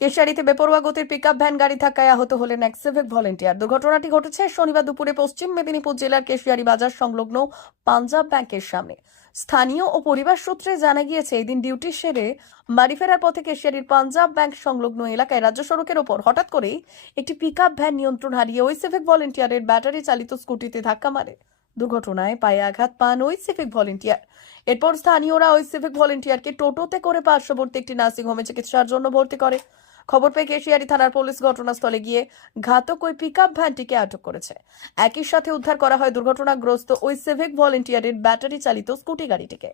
কেশিয়ারিতে বেপরোয়া গতির pickup van গাড়ি ধাক্কায় আহত হলেন এক সিভিক ভলেন্টিয়ার দুর্ঘটনাটি ঘটেছে শনিবার দুপুরে পশ্চিম মেদিনীপুর জেলার কেশিয়ারি বাজার সংলগ্ন পাঞ্জাব ব্যাংকের সামনে। স্থানীয় ও পরিবার সূত্রে জানা গিয়েছে, এদিন ডিউটি সেরে বাড়ি ফেরার পথে কেশিয়ারির পাঞ্জাব ব্যাংক সংলগ্ন এলাকায় রাজ্য সড়কের ওপর হঠাৎ করেই একটি পিকআপ ভ্যান নিয়ন্ত্রণ হারিয়ে ওই সিভিক ভলেন্টিয়ারের ব্যাটারি চালিত স্কুটিতে ধাক্কা মারে। দুর্ঘটনায় পায়ে আঘাত পান ওই সিভিক ভলেন্টিয়ার এরপর স্থানীয়রা ওই সিভিক ভলেন্টিয়ারকে টোটোতে করে পার্শ্ববর্তী একটি নার্সিংহোমে চিকিৎসার জন্য ভর্তি করে। খবর পেয়ে কেশিয়ারি থানার পুলিশ ঘটনাস্থলে গিয়ে ঘাতক ওই পিকআপ ভ্যানটিকে আটক করেছে। একই সাথে উদ্ধার করা হয় দুর্ঘটনাগ্রস্ত ওই সিভিক ভলেন্টিয়ারের ব্যাটারি চালিত স্কুটি গাড়িটিকে।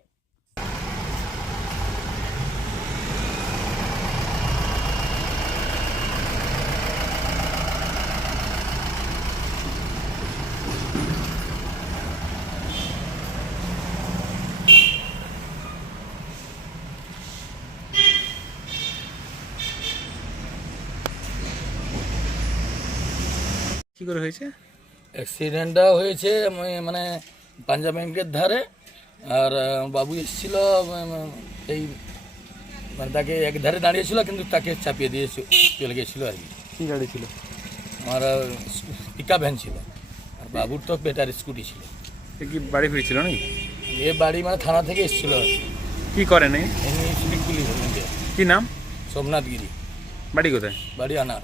কি করে হয়েছে? অ্যাক্সিডেন্টটা হয়েছে মানে পাঞ্জাব ব্যাংকের ধারে আর বাবু এসেছিল এই মানে তাকে এক ধারে দাঁড়িয়েছিল কিন্তু তাকে চাপিয়ে দিয়ে চলে গেছিল আর কি। কি গাড়ি ছিল? আমার পিকা ভ্যান ছিল। আর বাবুর তো বেটার স্কুটি ছিল। এ কি বাড়ি ফিরছিল নাকি? এ বাড়ি মানে থানা থেকে এসেছিল কি। করেন? এমনি সিভিক পুলিশ volunteer, কি নাম? সোমনাথ গিরি। বাড়ি কোথায়? বাড়ি আনার।